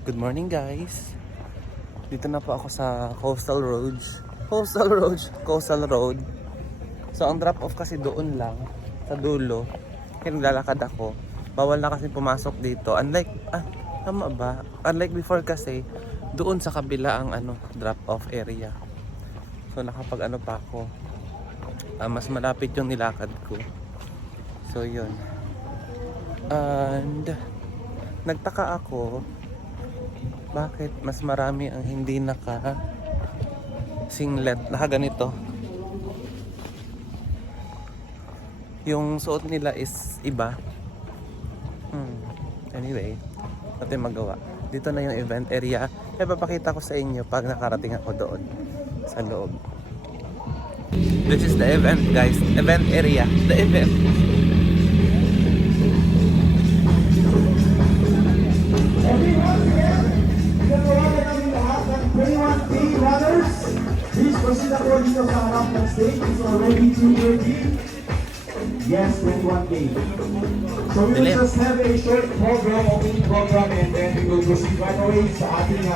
Good morning guys. Dito na po ako sa Coastal Roads. Coastal Road. So ang drop off kasi doon lang sa dulo. Kaya naglalakad ako. Bawal na kasi pumasok dito. Tama ba? Unlike before kasi doon sa kabila ang drop off area. So nakapag pa ako. Mas malapit yung nilakad ko. So yun. And nagtaka ako bakit mas marami ang hindi naka singlet, naka ganito. Yung suot nila is iba. Anyway, natin magawa. Dito na yung event area. Kaya papakita ko sa inyo pag nakarating ako doon sa loob. This is the event guys. Event area. The event. Please proceed according to the announcement stage. It's already 2:30. Yes, 21K. So we will just have a short program, opening program, and then we will proceed right away sa ating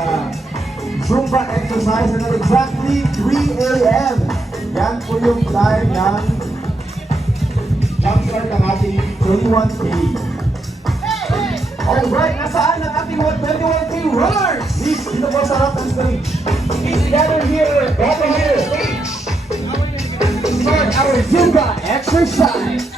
Zumba exercise. And at exactly 3 a.m. Yan po yung time ng jumpstart ng ating 21K. Alright, nasaan ang ating 21K runners? Please, dito po sa harap ng stage. Please gather here, stage. Start our Zumba exercise.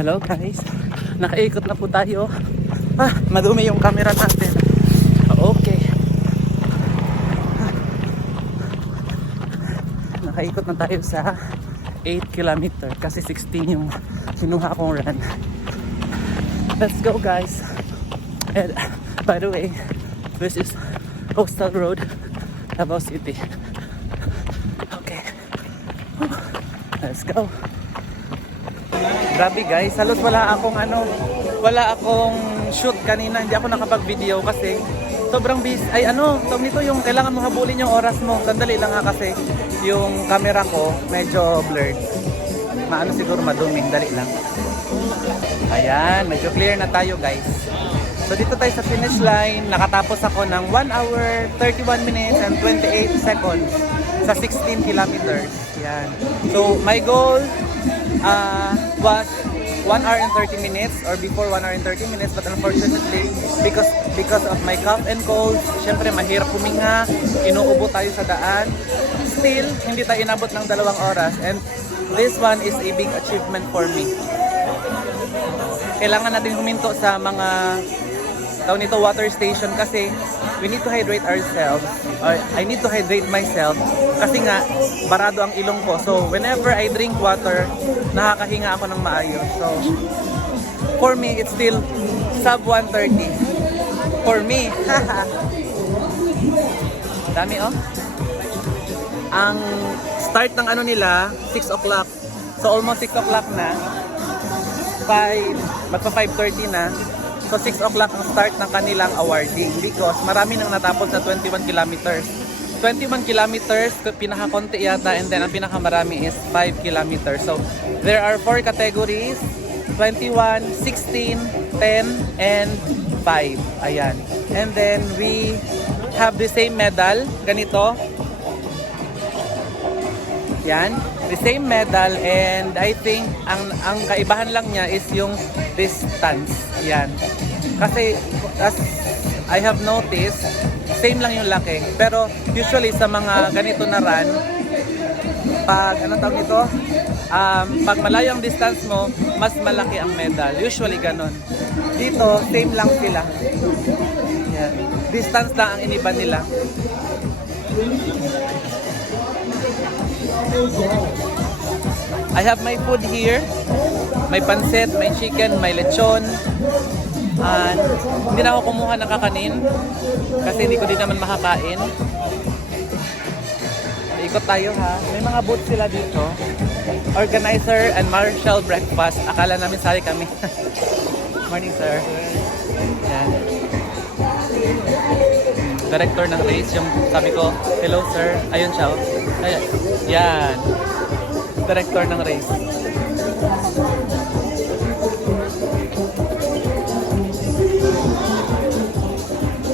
Hello guys, nakaikot na po tayo. Madumi yung camera natin. Okay. Nakaikot na tayo sa 8 kilometer kasi 16 yung sinuha kong run. Let's go guys. And by the way, this is Coastal Road, Davao City. Okay. Let's go. Grabe guys, halos wala akong shoot kanina, hindi ako nakapag-video kasi sobrang busy. Tawag nito yung kailangan mo habulin yung oras mo. Sandali lang kasi yung camera ko medyo blurred. Siguro madumi, dali lang. Ayan, medyo clear na tayo guys. So dito tayo sa finish line, nakatapos ako ng 1 hour, 31 minutes and 28 seconds sa 16 kilometers. Yan. So my goal was 1 hour and 30 minutes or before 1 hour and 30 minutes, but unfortunately because of my cough and cold, syempre mahirap huminga, inuubo tayo sa daan. Still, hindi tayo inabot ng 2 oras, and this one is a big achievement for me. Kailangan natin huminto sa mga tawag nito water station kasi we need to hydrate ourselves. Or I need to hydrate myself kasi nga barado ang ilong ko. So whenever I drink water, nakakahinga ako ng maayos. So for me, it's still sub 130. For me. Dami oh. Ang start ng ano nila, 6 o'clock. So almost 6 o'clock na. Magpa 5:30 na. So 6 o'clock ang start ng kanilang awarding because marami nang natapos na 21 kilometers. 21 kilometers, pinaka-konti yata, and then ang pinakamarami is 5 kilometers. So there are 4 categories, 21, 16, 10, and 5. Ayan. And then we have the same medal, ganito. Yan, the same medal, and I think ang kaibahan lang niya is yung distance. Yan. Kasi as I have noticed, same lang yung laki. Pero usually sa mga ganito na run, pag anong tawag nito? Pag malayo ang distance mo, mas malaki ang medal. Usually ganon. Dito, same lang sila. Yan. Distance lang ang iniba nila. I have my food here. May pansit, may chicken, may lechon. And hindi na ako kumuha ng kakanin kasi hindi ko din naman makakain. Ikot tayo ha. May mga booth sila dito. Organizer and Marshall Breakfast. Akala namin sali kami. Morning sir. Yan. Director ng race. Yung sabi ko, hello sir. Ayun siya. Ayan. Yan. Director ng race.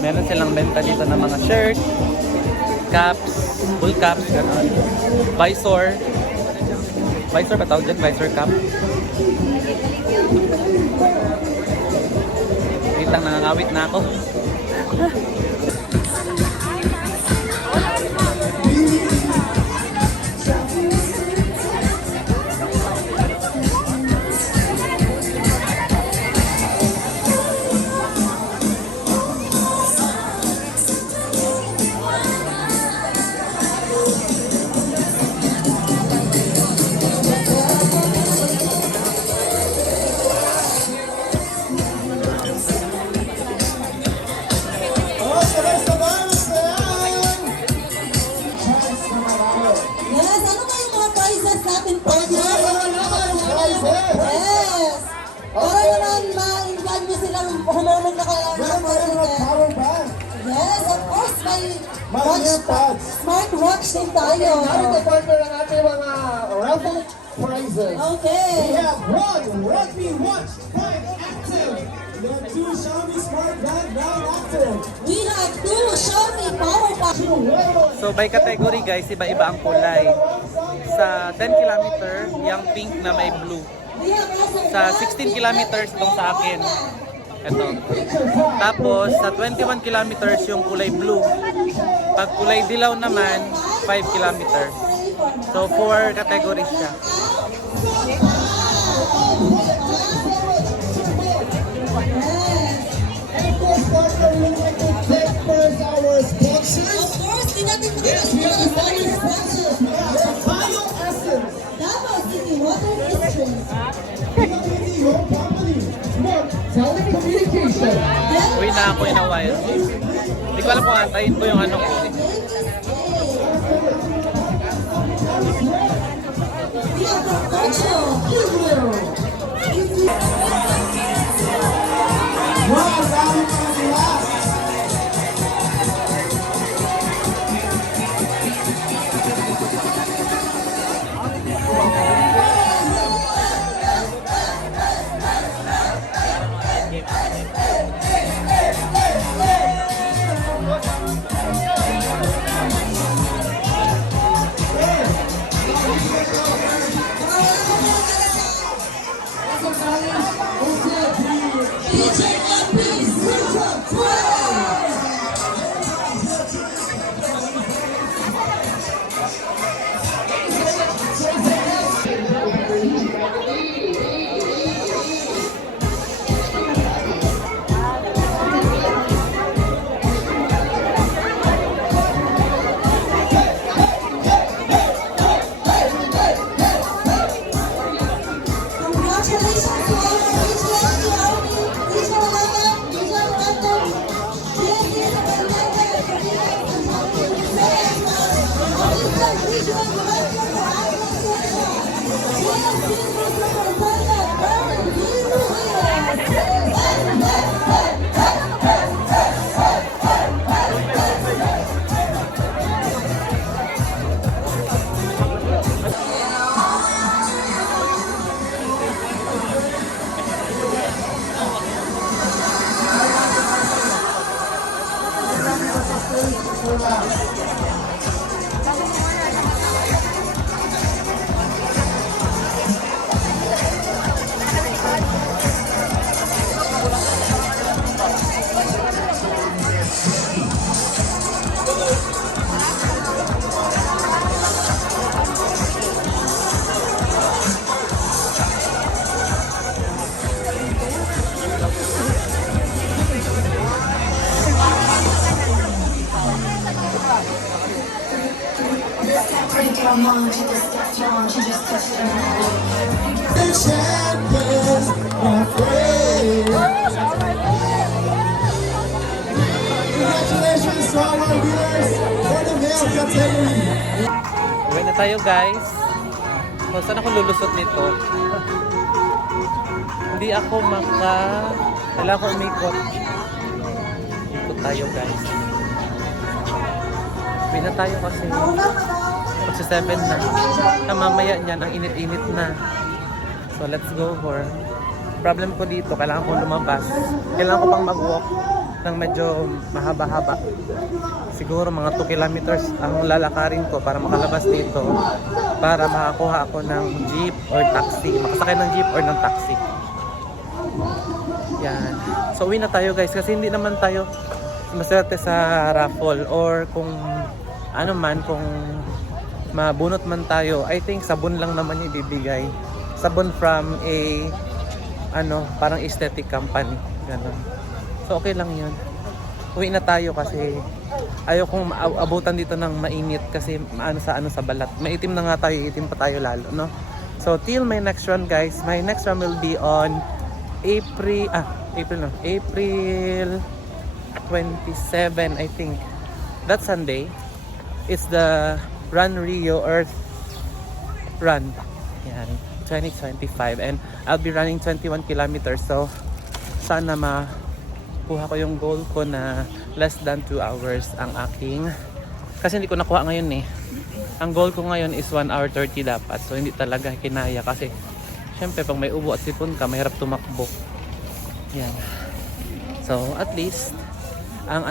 Meron silang benta dito ng mga shirt, caps, full caps, gano'n. Visor. Visor ba tawag dyan? Visor cap. Wait lang, nangangawit na ako. Yes, ano nga yung mga prizes natin po? Yes! Para naman ma-invite nyo silang humulong na kayo ng prizes. Yes, of course, may smartwatch din tayo. Narito partner ang ating mga raffle prizes. Okay. We have one Redmi Watch 5 Active. We have two Xiaomi Smart Band 9 Active. We have two Xiaomi Power Pack. So by category guys, iba-iba ang kulay. Sa 10 kilometer, yung pink na may blue. We have also Sa 16 kilometers, itong sa akin. Ito. Tapos sa 21 kilometers, yung kulay blue. Pag kulay dilaw naman, 5 kilometers. So 4 categories siya. And of course, partner, we would like to thank first our sponsors. Of course, di natin makakasama ang mga sponsors. We have Bio Essence. Davao City Water District. PWD, your company. Smart Telecommunication. Uwi na ako in a while. Hindi ko alam kung antayin ko yung ano ko. We have the cultural hero. Wow, dami pa nila. DJ MP Super 12. The champions, my friend. Congratulations to our winners for the male category. Uwi na tayo guys. So, saan ako lulusot nito? Hindi ako kailangan ko umikot. Ikot tayo guys. Uwi na tayo kasi magsi 7 na. Mamaya niyan, ang init-init na. So let's go for. Problem ko dito, kailangan ko lumabas. Kailangan ko pang mag-walk ng medyo mahaba-haba. Siguro mga 2 kilometers ang lalakarin ko para makalabas dito. Para makakuha ako ng jeep or taxi. Makasakay ng jeep or ng taxi. Yan. So uwi na tayo guys kasi hindi naman tayo maswerte sa raffle or kung ano man, kung mabunot man tayo. I think sabon lang naman yung ibibigay. Sabon from a parang aesthetic company. Ganun. So okay lang yun. Uwi na tayo kasi ayaw kong abutan dito ng mainit kasi sa balat. Maitim na nga tayo, itim pa tayo lalo, no? So till my next run guys, my next run will be on April 27 I think. That Sunday. It's the Run Rio Earth Run. Yan, 2025 and I'll be running 21 kilometers. So sana makuha ko yung goal ko na less than 2 hours ang aking, kasi hindi ko nakuha ngayon eh. Ang goal ko ngayon is 1 hour 30 dapat. So hindi talaga kinaya kasi syempre pag may ubo at sipon ka, mahirap tumakbo. Yan. So at least ang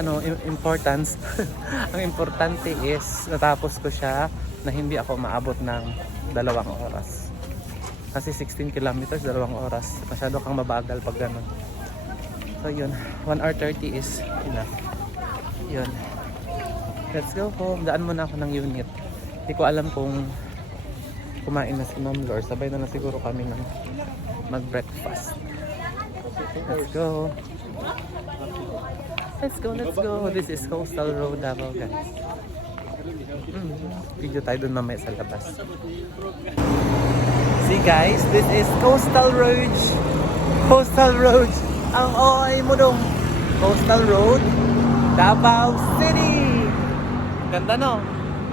importance ang importante is natapos ko siya na hindi ako maabot ng 2 oras. Kasi 16 kilometers, 2 oras. Masyado kang mabagal pag gano'n. So yun, 1 hour 30 is enough. Yun. Let's go home. Daan muna ako ng unit. Hindi ko alam kung kumain na si Ma'am Lor. Sabay na siguro kami ng mag-breakfast. Let's go. Let's go, let's go. This is Coastal Road Davao guys. Video tayo dun mamaya sa labas. See guys, this is Coastal Road. Coastal Road. Ang OI mo dong. Coastal Road, Davao City. Ganda no?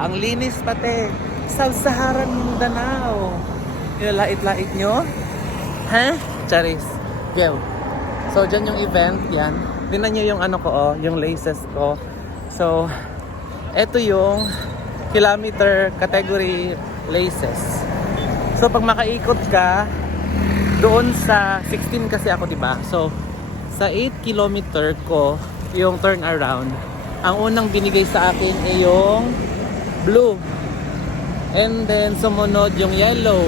Ang linis pati. Sab-Saharan Mindanao. Yung lait-lait nyo. Ha? Charis. Go. So dyan yung event, yan. Tingnan nyo yung yung laces ko. So, eto yung kilometer category laces. So, pag makaikot ka, doon sa 16 kasi ako, diba? So, sa 8 kilometer ko, yung turn around, ang unang binigay sa akin ay yung blue. And then, sumunod yung yellow.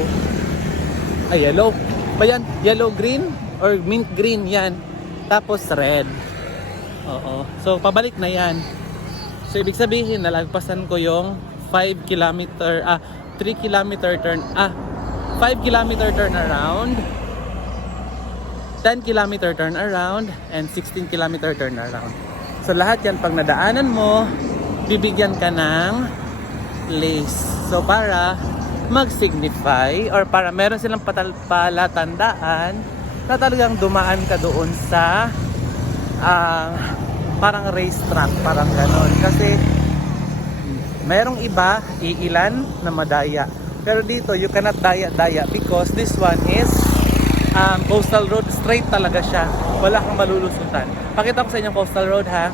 Ay, yellow. Ba yan? Yellow green? Or mint green, yan. Tapos red. Oo. So, pabalik na yan. So, ibig sabihin, nalagpasan ko yung 3 kilometer turn, 5 kilometer turn around, 10 kilometer turn around, and 16 kilometer turn around. So, lahat yan, pag nadaanan mo, bibigyan ka ng lace. So, para mag-signify, or para meron silang palatandaan na talagang dumaan ka doon sa parang racetrack, parang ganon. Kasi merong iba, iilan na madaya. Pero dito, you cannot daya-daya because this one is coastal road. Straight talaga siya. Wala kang malulusutan. Pakita ko sa inyo coastal road ha.